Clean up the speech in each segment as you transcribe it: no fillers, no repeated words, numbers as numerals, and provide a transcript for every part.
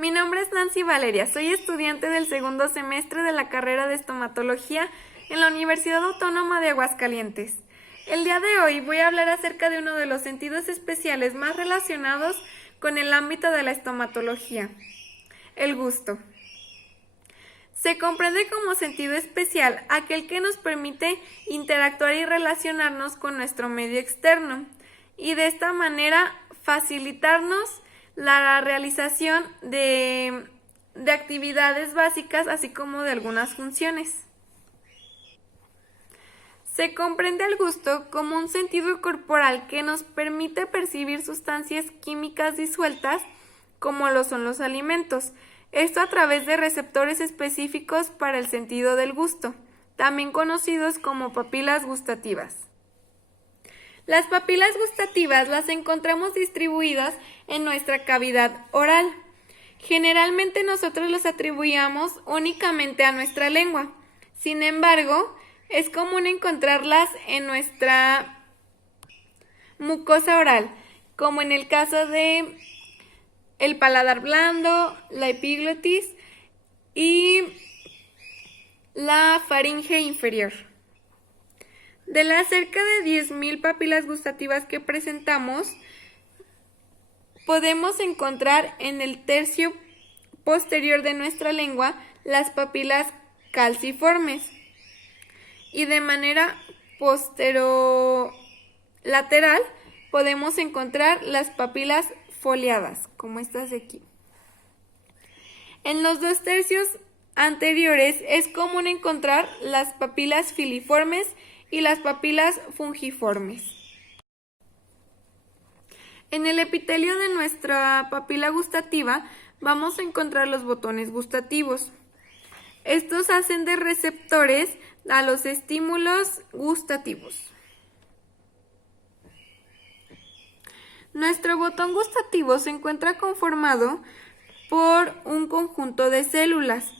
Mi nombre es Nancy Valeria, soy estudiante del segundo semestre de la carrera de estomatología en la Universidad Autónoma de Aguascalientes. El día de hoy voy a hablar acerca de uno de los sentidos especiales más relacionados con el ámbito de la estomatología, el gusto. Se comprende como sentido especial aquel que nos permite interactuar y relacionarnos con nuestro medio externo y de esta manera facilitarnos la realización de actividades básicas, así como de algunas funciones. Se comprende el gusto como un sentido corporal que nos permite percibir sustancias químicas disueltas, como lo son los alimentos. Esto a través de receptores específicos para el sentido del gusto, también conocidos como papilas gustativas. Las papilas gustativas las encontramos distribuidas en nuestra cavidad oral. Generalmente nosotros las atribuíamos únicamente a nuestra lengua. Sin embargo, es común encontrarlas en nuestra mucosa oral, como en el caso de el paladar blando, la epiglotis y la faringe inferior. De las cerca de 10.000 papilas gustativas que presentamos, podemos encontrar en el tercio posterior de nuestra lengua las papilas calciformes y de manera posterolateral podemos encontrar las papilas foliadas, como estas de aquí. En los 2 tercios anteriores es común encontrar las papilas filiformes y las papilas fungiformes. En el epitelio de nuestra papila gustativa vamos a encontrar los botones gustativos. Estos hacen de receptores a los estímulos gustativos. Nuestro botón gustativo se encuentra conformado por un conjunto de células.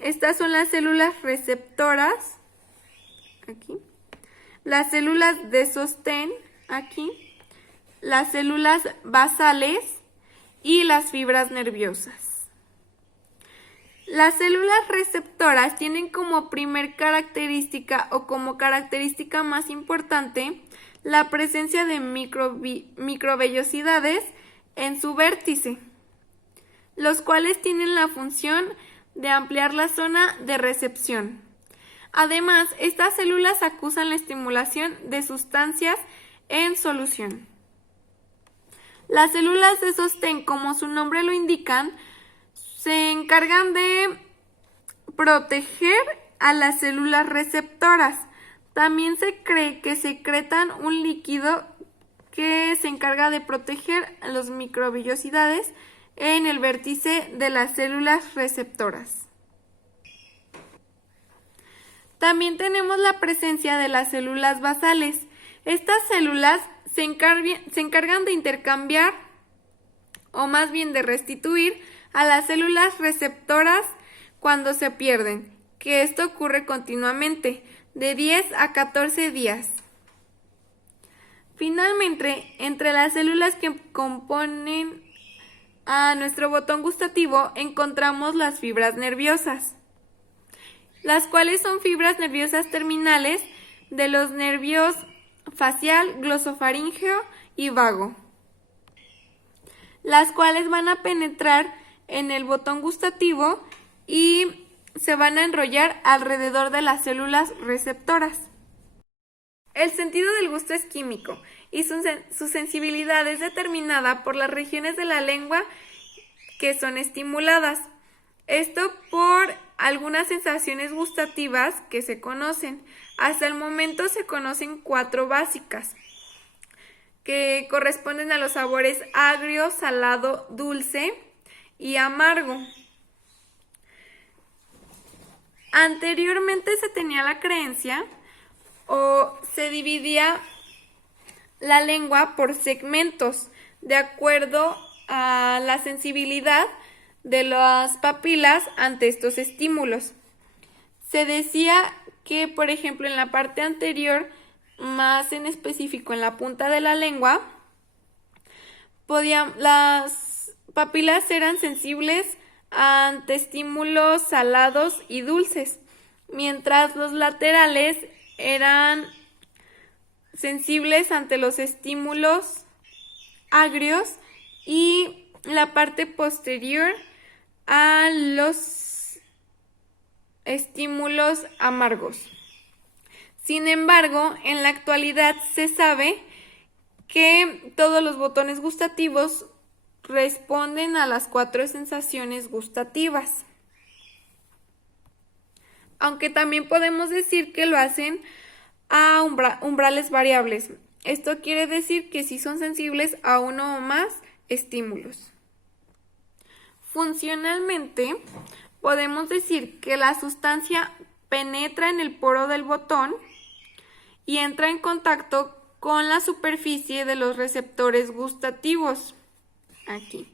Estas son las células receptoras, aquí, las células de sostén, aquí, las células basales y las fibras nerviosas. Las células receptoras tienen como primer característica o como característica más importante la presencia de microvellosidades en su vértice, los cuales tienen la función de ampliar la zona de recepción. Además, estas células acusan la estimulación de sustancias en solución. Las células de sostén, como su nombre lo indican, se encargan de proteger a las células receptoras. También se cree que secretan un líquido que se encarga de proteger a las microvellosidades en el vértice de las células receptoras. También tenemos la presencia de las células basales. Estas células se encargan de intercambiar, o más bien de restituir, a las células receptoras cuando se pierden, que esto ocurre continuamente, de 10 a 14 días. Finalmente, entre las células que componen a nuestro botón gustativo encontramos las fibras nerviosas, las cuales son fibras nerviosas terminales de los nervios facial, glosofaríngeo y vago, las cuales van a penetrar en el botón gustativo y se van a enrollar alrededor de las células receptoras. El sentido del gusto es químico y su sensibilidad es determinada por las regiones de la lengua que son estimuladas. Esto por algunas sensaciones gustativas que se conocen. Hasta el momento se conocen 4 básicas, que corresponden a los sabores agrio, salado, dulce y amargo. Anteriormente se tenía la creencia o se dividía la lengua por segmentos de acuerdo a la sensibilidad de las papilas ante estos estímulos. Se decía que, por ejemplo, en la parte anterior, más en específico en la punta de la lengua, las papilas eran sensibles ante estímulos salados y dulces, mientras los laterales eran sensibles ante los estímulos agrios y la parte posterior a los estímulos amargos. Sin embargo, en la actualidad se sabe que todos los botones gustativos responden a las 4 sensaciones gustativas. Aunque también podemos decir que lo hacen a umbrales variables. Esto quiere decir que si son sensibles a uno o más estímulos. Funcionalmente, podemos decir que la sustancia penetra en el poro del botón y entra en contacto con la superficie de los receptores gustativos, aquí,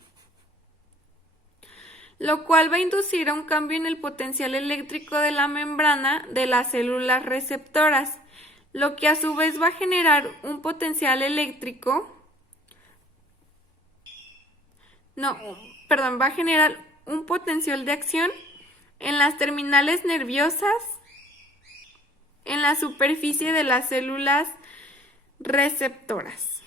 lo cual va a inducir a un cambio en el potencial eléctrico de la membrana de las células receptoras, lo que a su vez va a generar un potencial eléctrico, va a generar un potencial de acción en las terminales nerviosas en la superficie de las células receptoras.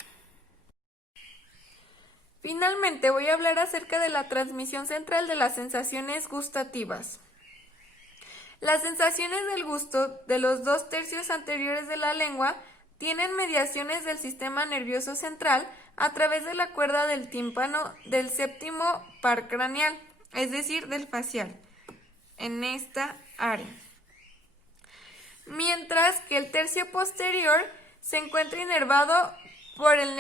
Finalmente voy a hablar acerca de la transmisión central de las sensaciones gustativas. Las sensaciones del gusto de los 2/3 anteriores de la lengua tienen mediaciones del sistema nervioso central a través de la cuerda del tímpano del séptimo par craneal, es decir, del facial, en esta área. Mientras que el tercio posterior se encuentra inervado por el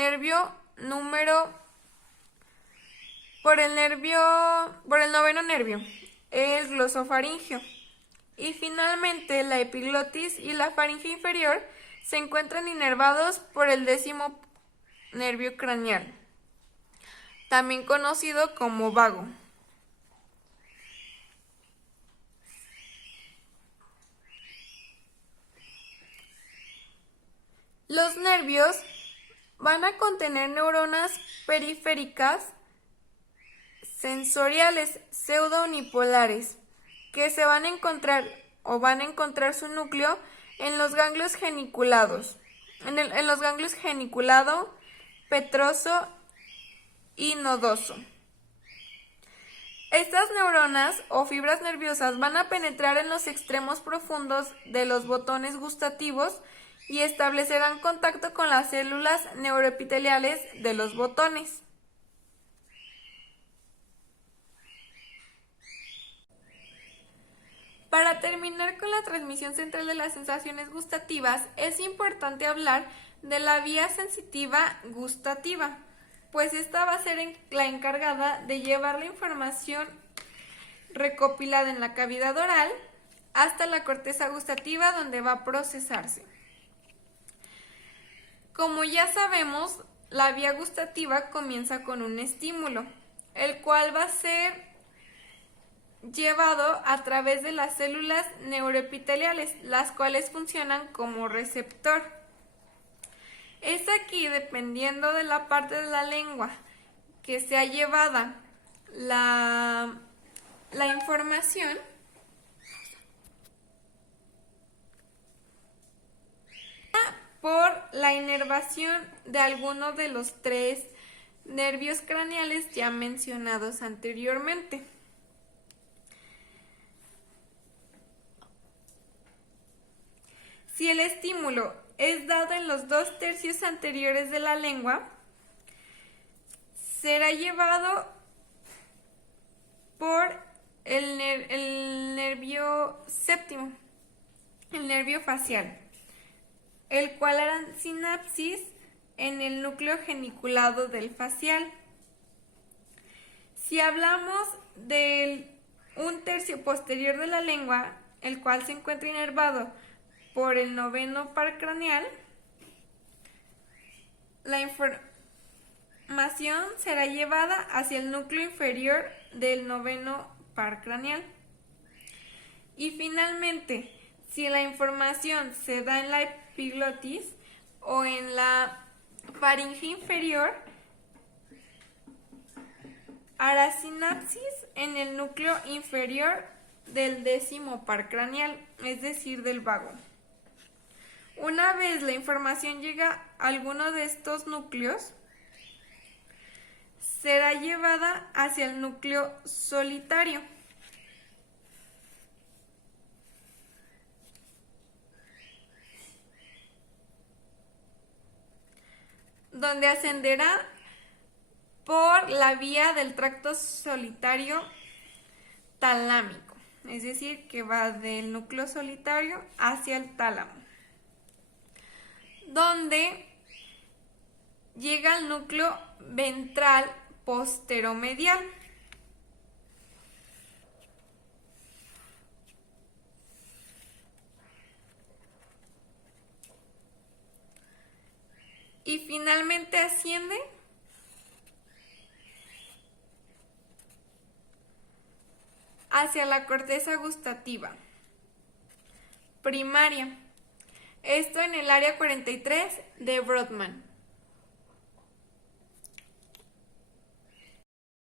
noveno nervio, el glosofaringio. Y finalmente la epiglotis y la faringe inferior se encuentran inervados por el 10º nervio craneal, también conocido como vago. Los nervios van a contener neuronas periféricas sensoriales pseudo-unipolares que se van a encontrar su núcleo en los ganglios geniculados, en los ganglios geniculado, petroso y nodoso. Estas neuronas o fibras nerviosas van a penetrar en los extremos profundos de los botones gustativos y establecerán contacto con las células neuroepiteliales de los botones. Para terminar con la transmisión central de las sensaciones gustativas, es importante hablar de la vía sensitiva gustativa, pues esta va a ser la encargada de llevar la información recopilada en la cavidad oral hasta la corteza gustativa, donde va a procesarse. Como ya sabemos, la vía gustativa comienza con un estímulo, el cual va a ser llevado a través de las células neuroepiteliales, las cuales funcionan como receptor. Es aquí, dependiendo de la parte de la lengua que sea llevada la información, por la inervación de alguno de los 3 nervios craneales ya mencionados anteriormente. Si el estímulo es dado en los 2/3 anteriores de la lengua, será llevado por el nervio séptimo, el nervio facial, el cual hará sinapsis en el núcleo geniculado del facial. Si hablamos de un tercio posterior de la lengua, el cual se encuentra inervado por el 9º par craneal, la información será llevada hacia el núcleo inferior del 9º par craneal. Y finalmente, si la información se da en la epiglotis o en la faringe inferior, hará sinapsis en el núcleo inferior del 10º par craneal, es decir, del vago. Una vez la información llega a alguno de estos núcleos, será llevada hacia el núcleo solitario, donde ascenderá por la vía del tracto solitario talámico, es decir, que va del núcleo solitario hacia el tálamo, donde llega al núcleo ventral posteromedial. Y finalmente asciende hacia la corteza gustativa primaria. Esto en el área 43 de Brodmann.